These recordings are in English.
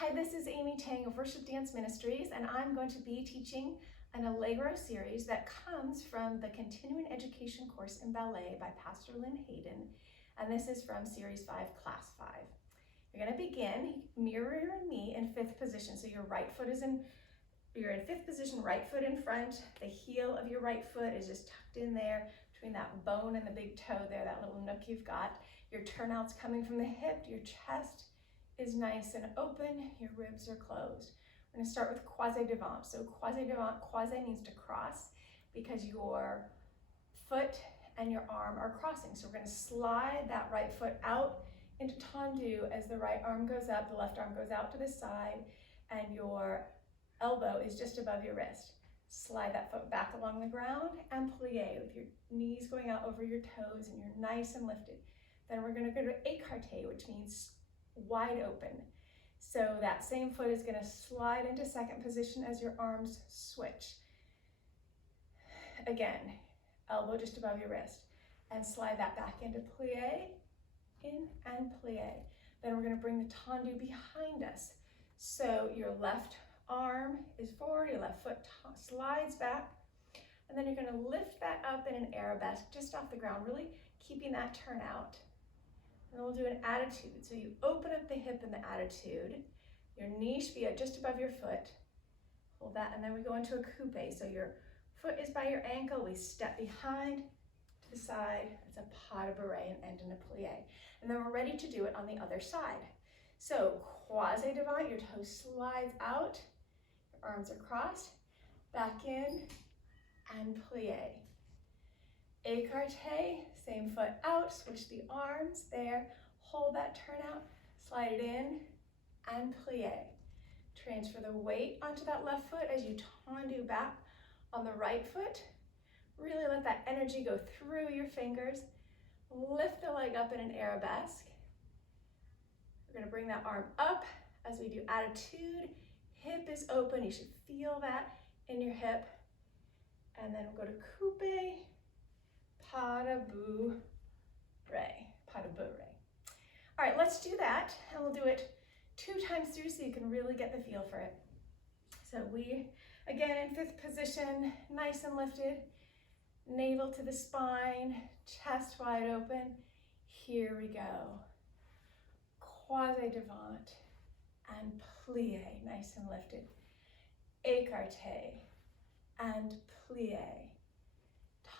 Hi, this is Amy Tang of Worship Dance Ministries, and I'm going to be teaching an Allegro series that comes from the continuing education course in ballet by Pastor Lynn Hayden, and this is from Series 5, Class 5. You're going to begin mirroring me in fifth position. So your right foot is you're in fifth position, right foot in front. The heel of your right foot is just tucked in there between that bone and the big toe there, that little nook you've got. Your turnout's coming from the hip, your chest is nice and open, your ribs are closed. We're going to start with quasi-devant. So quasi-devant, quasi means to cross because your foot and your arm are crossing. So we're going to slide that right foot out into tendu as the right arm goes up, the left arm goes out to the side, and your elbow is just above your wrist. Slide that foot back along the ground and plie with your knees going out over your toes and you're nice and lifted. Then we're going to go to écarté, which means wide open. So that same foot is going to slide into second position as your arms switch. Again, elbow just above your wrist, and slide that back into plie, in and plie. Then we're going to bring the tendu behind us. So your left arm is forward, your left foot slides back, and then you're going to lift that up in an arabesque just off the ground, really keeping that turn out. And we'll do an attitude. So you open up the hip in the attitude. Your knee should be just above your foot. Hold that, and then we go into a coupe. So your foot is by your ankle. We step behind to the side. It's a pas de bourrée and end in a plie. And then we're ready to do it on the other side. So quasi-devant, your toe slides out. Your arms are crossed. Back in and plie. Écarté, same foot out, switch the arms there, hold that turnout, slide it in, and plie. Transfer the weight onto that left foot as you tendu back on the right foot. Really let that energy go through your fingers. Lift the leg up in an arabesque. We're going to bring that arm up as we do attitude. Hip is open, you should feel that in your hip. And then we'll go to coupe. Pas de bourrée, pas de bourrée. All right, let's do that, and we'll do it 2 times through so you can really get the feel for it. So we, again, in fifth position, nice and lifted, navel to the spine, chest wide open. Here we go. Quasi-devant and plie, nice and lifted. Écarté and plie.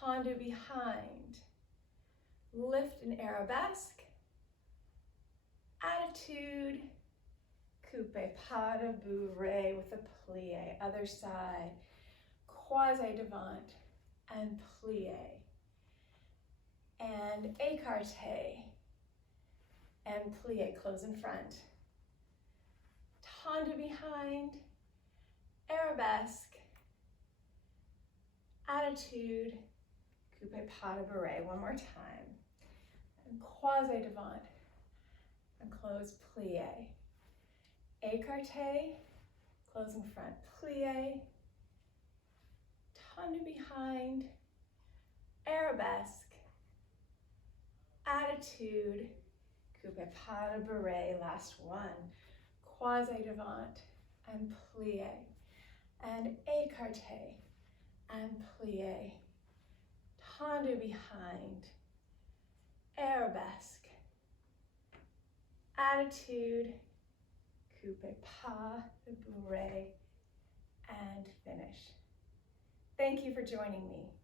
Tendu behind, lift in arabesque, attitude, coupe, pas de bourrée with a plie, other side, quasi-devant and plie, and écarté and plie, close in front, tendu behind, arabesque, attitude, coupe, pas de bourrée, one more time. And quasi-devant and close, plie. Écarté, close in front, plie. Tendu behind, arabesque, attitude, coupe, pas de bourrée, last one. Quasi-devant and plie. And écarté and plie. Tendu behind, arabesque, attitude, coupe, pas de bourrée, and finish. Thank you for joining me.